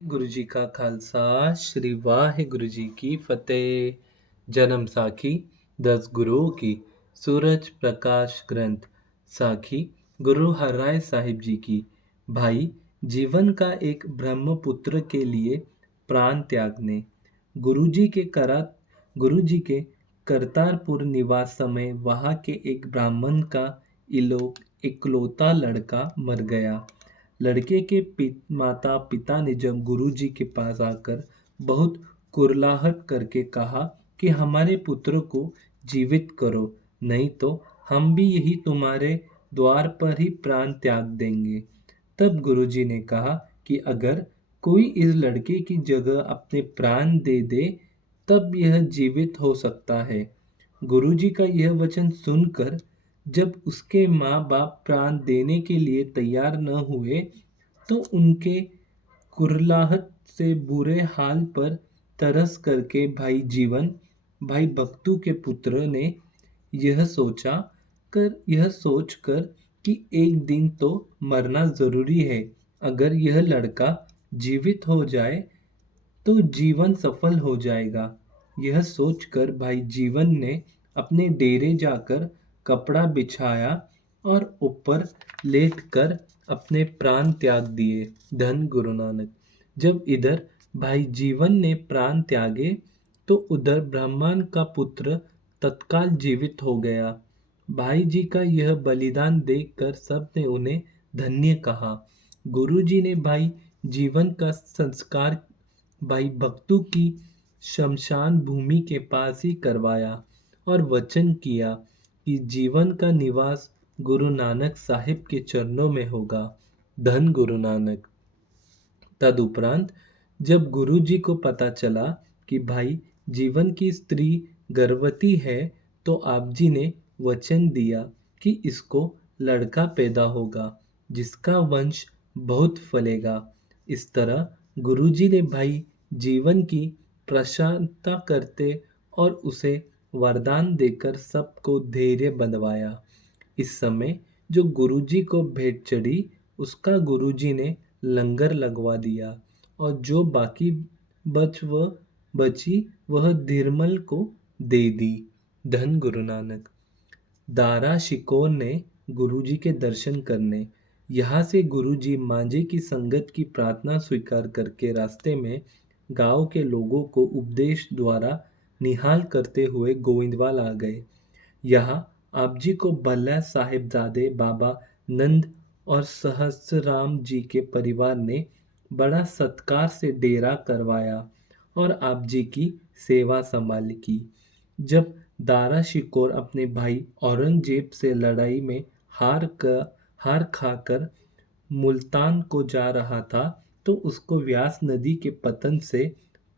गुरु जी का खालसा श्री वाहिगुरु जी की फतेह। जन्म साखी 10 गुरुओं की। सूरज प्रकाश ग्रंथ साखी गुरु हरराय साहिब जी की। भाई जीवन का एक ब्रह्मपुत्र के लिए प्राण त्यागने। गुरु जी के करा गुरु जी के करतारपुर निवास समय वहाँ के एक ब्राह्मण का इकलौता लड़का मर गया। लड़के के माता पिता ने जब गुरुजी के पास आकर बहुत कुर्लाहट करके कहा कि हमारे पुत्र को जीवित करो, नहीं तो हम भी यही तुम्हारे द्वार पर ही प्राण त्याग देंगे। तब गुरुजी ने कहा कि अगर कोई इस लड़के की जगह अपने प्राण दे दे तब यह जीवित हो सकता है। गुरुजी का यह वचन सुनकर जब उसके माँ बाप प्राण देने के लिए तैयार न हुए तो उनके कुर्लाहट से बुरे हाल पर तरस करके भाई भक्तू के पुत्र ने यह सोचा यह सोचकर कि एक दिन तो मरना जरूरी है। अगर यह लड़का जीवित हो जाए तो जीवन सफल हो जाएगा। यह सोचकर भाई जीवन ने अपने डेरे जाकर कपड़ा बिछाया और ऊपर लेटकर अपने प्राण त्याग दिए। धन गुरु नानक। जब इधर भाई जीवन ने प्राण त्यागे तो उधर ब्राह्मण का पुत्र तत्काल जीवित हो गया। भाई जी का यह बलिदान देखकर सबने उन्हें धन्य कहा। गुरु जी ने भाई जीवन का संस्कार भाई भक्तू की शमशान भूमि के पास ही करवाया और वचन किया कि जीवन का निवास गुरु नानक साहिब के चरणों में होगा। धन गुरु नानक। तदुपरांत जब गुरु जी को पता चला कि भाई जीवन की स्त्री गर्भवती है तो आप जी ने वचन दिया कि इसको लड़का पैदा होगा जिसका वंश बहुत फलेगा। इस तरह गुरु जी ने भाई जीवन की प्रशंसा करते और उसे वरदान देकर सबको धैर्य बंधवाया। इस समय जो गुरुजी को भेंट चढ़ी उसका गुरुजी ने लंगर लगवा दिया और जो बाकी बची वह धीरमल को दे दी। धन गुरु नानक। दारा शिकोर ने गुरुजी के दर्शन करने। यहाँ से गुरुजी मांझे की संगत की प्रार्थना स्वीकार करके रास्ते में गांव के लोगों को उपदेश द्वारा निहाल करते हुए गोविंदवाल आ गए। यहाँ आप जी को भल्ला साहिबजादे बाबा नंद और सहसराम जी के परिवार ने बड़ा सत्कार से डेरा करवाया और आप जी की सेवा संभाल की। जब दारा शिकोर अपने भाई औरंगजेब से लड़ाई में हार खाकर मुल्तान को जा रहा था तो उसको व्यास नदी के पतन से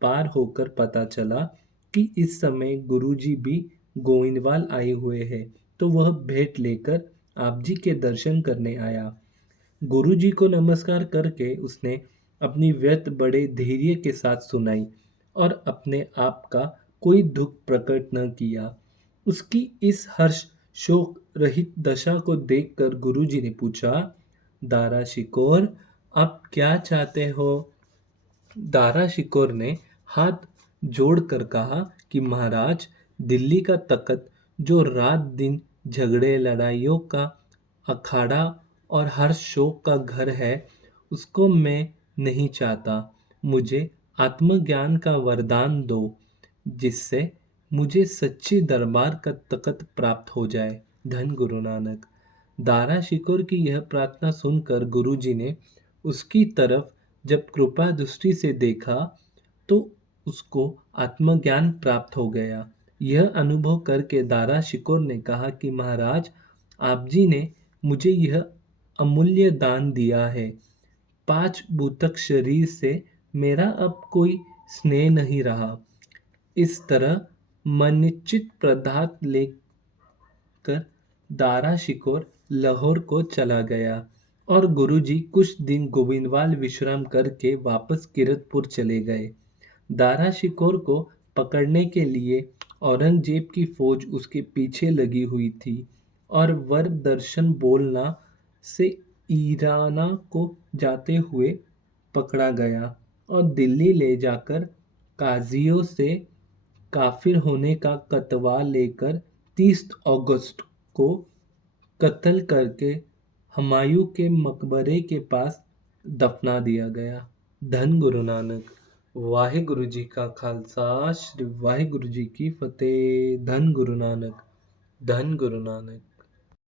पार होकर पता चला कि इस समय गुरुजी भी गोविंदवाल आए हुए हैं तो वह भेंट लेकर आप जी के दर्शन करने आया। गुरु जी को नमस्कार करके उसने अपनी व्यथ बड़े धैर्य के साथ सुनाई और अपने आप का कोई दुख प्रकट न किया। उसकी इस हर्ष शोक रहित दशा को देखकर गुरु जी ने पूछा, दारा शिकोर आप क्या चाहते हो? दारा शिकोर ने हाथ जोड़कर कहा कि महाराज दिल्ली का तख्त जो रात दिन झगड़े लड़ाइयों का अखाड़ा और हर शोक का घर है उसको मैं नहीं चाहता। मुझे आत्मज्ञान का वरदान दो जिससे मुझे सच्चे दरबार का तख्त प्राप्त हो जाए। धन गुरु नानक। दारा शिकोर की यह प्रार्थना सुनकर गुरुजी ने उसकी तरफ जब कृपा दृष्टि से देखा तो उसको आत्मज्ञान प्राप्त हो गया। यह अनुभव करके दारा शिकोर ने कहा कि महाराज आप जी ने मुझे यह अमूल्य दान दिया है। 5 भूतक शरीर से मेरा अब कोई स्नेह नहीं रहा। इस तरह मनिचित पदार्थ लेकर दारा शिकोर लाहौर को चला गया और गुरुजी कुछ दिन गोविंदवाल विश्राम करके वापस किरतपुर चले गए। दारा शिकोर को पकड़ने के लिए औरंगजेब की फौज उसके पीछे लगी हुई थी और वर दर्शन बोलना से ईराना को जाते हुए पकड़ा गया और दिल्ली ले जाकर काजियों से काफिर होने का कतवा लेकर 30 अगस्त को कत्ल करके हुमायूं के मकबरे के पास दफना दिया गया। धन गुरु नानक। वाहिगुरु जी का खालसा श्री वाहिगुरु जी की फतेह। धन गुरु नानक। धन गुरु नानक।